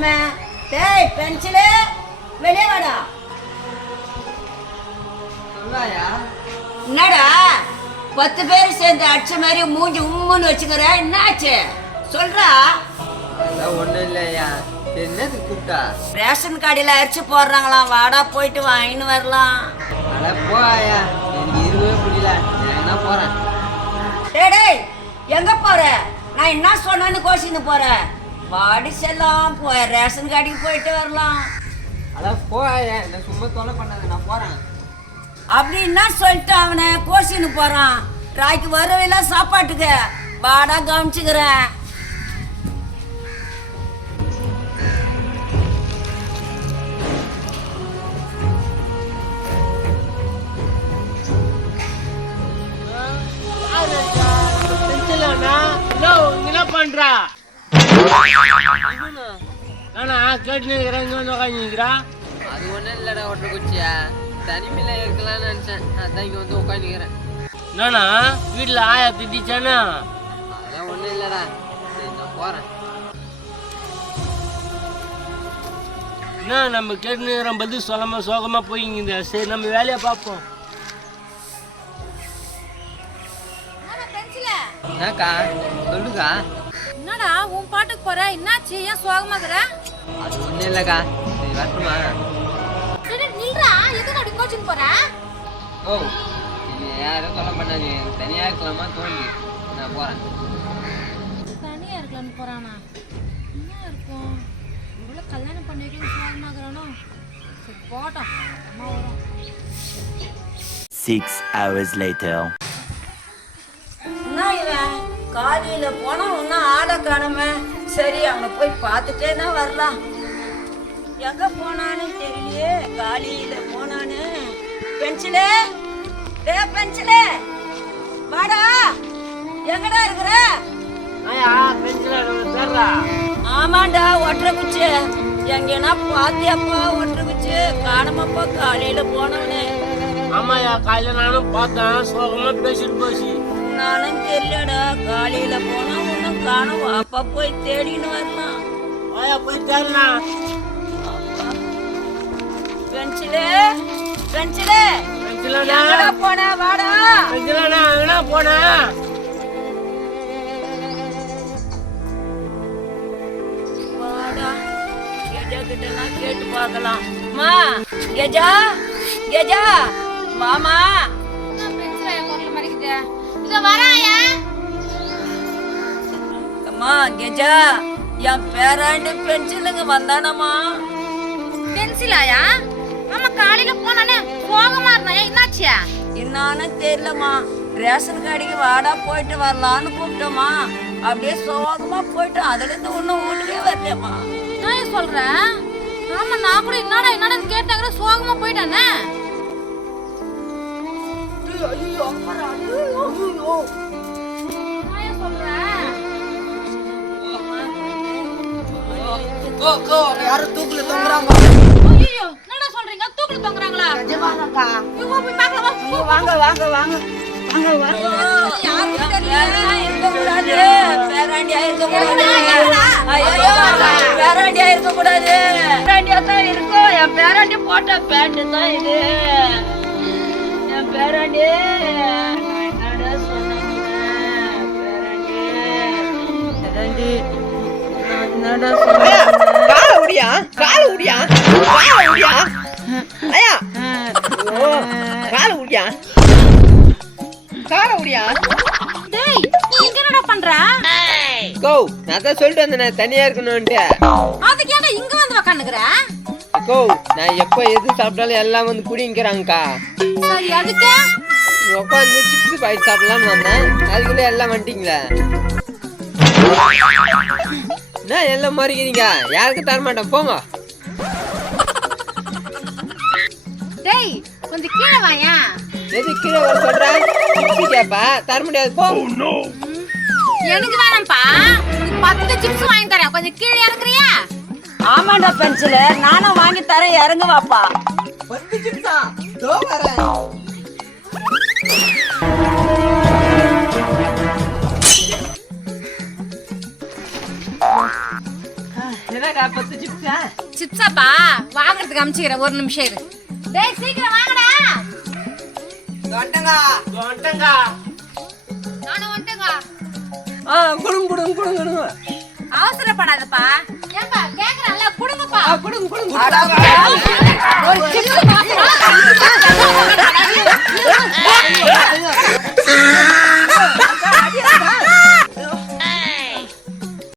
காணுமே டேய் பென்சிலு வெளியே வாடா. என்னடா? பத்து பேர் சேர்ந்து அடிச்ச மாதிரி மூஞ்சி உம்முன்னு வச்சுக்கிற என்னாச்சு? சொல்றா. ஒண்ணும் இல்லையா? என்னத்துக்கு கூப்பிட்டா ரேஷன் கடையில் அரிச்சு போடுறாங்களாம். வாடா போயிட்டு வாங்கின்னு வரலாம். அட போயா எனக்கு இருக்கவே புரியல நான் என்ன போறேன்? டேய் எங்க போற? நான் என்ன சொன்னேன்னு கோச்சின்னு போறேன் வாடி செல்லாம் போய் ரேஷன் கடைக்கு போயிட்டு வரலாம் அட போயா நான் சும்மா தொலை பண்ணாத நான் போறேன் அப்படி என்ன சொல்லிட்டு அவனை கோச்சின்னு போறான் ராய்க்கு வரவில்ல சாப்பாட்டுக்கு வாடா கவனிச்சுக்கிறேன் என்ன பண்றா நானா கேட்டு வந்து உட்காந்துக்கிறா அது ஒண்ணும் இல்லடா ஒற்றை குச்சியா. தனிமையில இருக்கலாம்னு நினைச்சேன். அதான் இங்க வந்து உட்காந்துக்கிறேன் நானா? வீட்டில் ஆயா திட்டிச்சானா? அதெல்லாம் ஒண்ணும் இல்லடா. சரி நான் போறேன். என்ன நம்ம கேட்டு நிற்கிறோம் பதில் சொல்லாம சோகமா போயிங்க சரி நம்ம வேலையை பார்ப்போம். என்னக்கா? சொல்லுக்கா. என்னடா உன் பாட்டுக்கு போற? என்னாச்சு? ஏன் சோகமா இருக்கிற அது ஒண்ணும் இல்லக்கா. சரி வரட்டுமா? சரி நில்றா. எதுக்கு அப்படி கோச்சிங் போற? ஓ யாரும் சொல்ல பண்ணாது தனியா இருக்கலாமா? தோணுது நான் போறேன். தனியா இருக்கலாம்னு போறானா? என்ன இருக்கும்? இவ்வளவு கல்யாணம் பண்ணி வைக்க சோகமாகறானோ சரி போட்டோம் அம்மா வரும். Six hours later. காலையில போனா ஒன்னும் ஆட காணுமே. சரி அவனை போய் பார்த்துட்டே தான் வரலாம். எங்க போனான்னு தெரியலையே. காலையில போனானு. பென்சிலே. டே பென்சிலே. வாடா. எங்கடா இருக்கிற? ஆமாண்டா ஒற்றை குச்சி எங்கன்னா பாத்தியாப்பா ஒற்றை குச்சி காணமாப்பா காலையில போனவனே. ஆமாயா காலையில நானும் பார்த்தேன். சோகமா பேசிட்டு போச்சு. நானும் தெரியலடா. காலையில போனா ஒன்னும் காணும். அப்பா போய் தேடின்னு வரலாம். போய் தேடலா பென்சிலு பென்சிலு எங்கடா போன? வாடா. பென்சிலாண்ணா எங்கடா போனா? வாடா. கெஜா கிட்டலாம் கேட்டு பார்க்கலாம். மா கெஜா கெஜா. மாமா. அம்மா கெஜா என் பேராண்டி பென்சிலுங்க வந்தானம்மா. பென்சிலாயா ஆமா காலையில போனானே சோகமா இருந்தாயா? என்னாச்சியா என்னான்னு தெரியலம்மா. ரேஷன் கடைக்கு வாடா போயிட்டு வரலான்னு கூப்பிட்டோமா அப்படியே சோகமா போயிட்டு அதுல இருந்து ஒன்றும் வீட்டுக்கே வரலையம்மா. நான் சொல்றேன்? ஆமா நான் கூட என்னடா என்னடா கேட்டாங்க சோகமா போயிட்டானே? யாரும் தூக்குல தொங்குறாங்க. ஐயோ என்னடா சொல்றீங்க? தூக்குல தொங்குறாங்களா? இவங்க போய் பார்க்கலாமா வாங்க வாங்க வாங்க. வாங்க வாங்க யாருக்கும் தெரியல. இருக்கக்கூடாது பேராண்டியா இருக்கக்கூடாது ஐயோ பேராண்டியா இருக்கக்கூடாது பேராண்டியா தான் இருக்கும். என் பேராண்டி போட்ட பேண்ட் தான் இது. சொன்னேன் கால உடியா கால உடியா கால உடியா ஐயா ஓ கால உடியா கால உடியா டேய் இங்க என்னடா பண்ற? கோ நான் தான் சொல்லிட்டு வந்தேன் தனியா இருக்கணும்ட்டு அதுக்கு இங்க வந்து உக்காந்துக்கிற? கோ நான் எப்போ எது சாப்பிட்டாலும் எல்லாம் வந்து குடிங்கிறாங்கக்கா. சரி அதுக்கு? உட்காந்து சிப்ஸ் பாக்கெட் சாப்பிடலாம்னு வந்தேன். அதுக்குள்ள எல்லாம் வந்துட்டீங்களே? என்ன எல்லாம் மறிக்கிறீங்க? யாருக்கும் தர மாட்டேன்? போங்க. டேய் கொஞ்சம் கீழே வாயா? எது கீழே வர சொல்றேன் சிப்ஸ் கேப்பா. தர முடியாது. போ. எனக்கு வேணாம்ப்பா? பத்து சிப்ஸ் வாங்கி தரேன். கொஞ்சம் கீழே இறங்குறியா? ஆமாண்டா பென்சிலு நானும் வாங்கி தரேன். இறங்கு வாப்பா பத்து சிப்ஸா தோ வரேன். என்னக்கா பத்து சிப்ஸா சிப்ஸாப்பா வாங்குறதுக்கு அமிச்சுக்கிறேன் ஒரு நிமிஷம் இரு. டேய் சீக்கிரம் வாங்கடா. வந்துட்டேங்க வந்துட்டேங்க நானும் வந்துட்டேங்க ஆ கொடுங்க கொடுங்க கொடுங்க கொடுங்க. அவசரப்படாதப்பா. ஏன்பா கேக்குறேன்ல கொடுங்கப்பா. கொடுங்க கொடுங்க.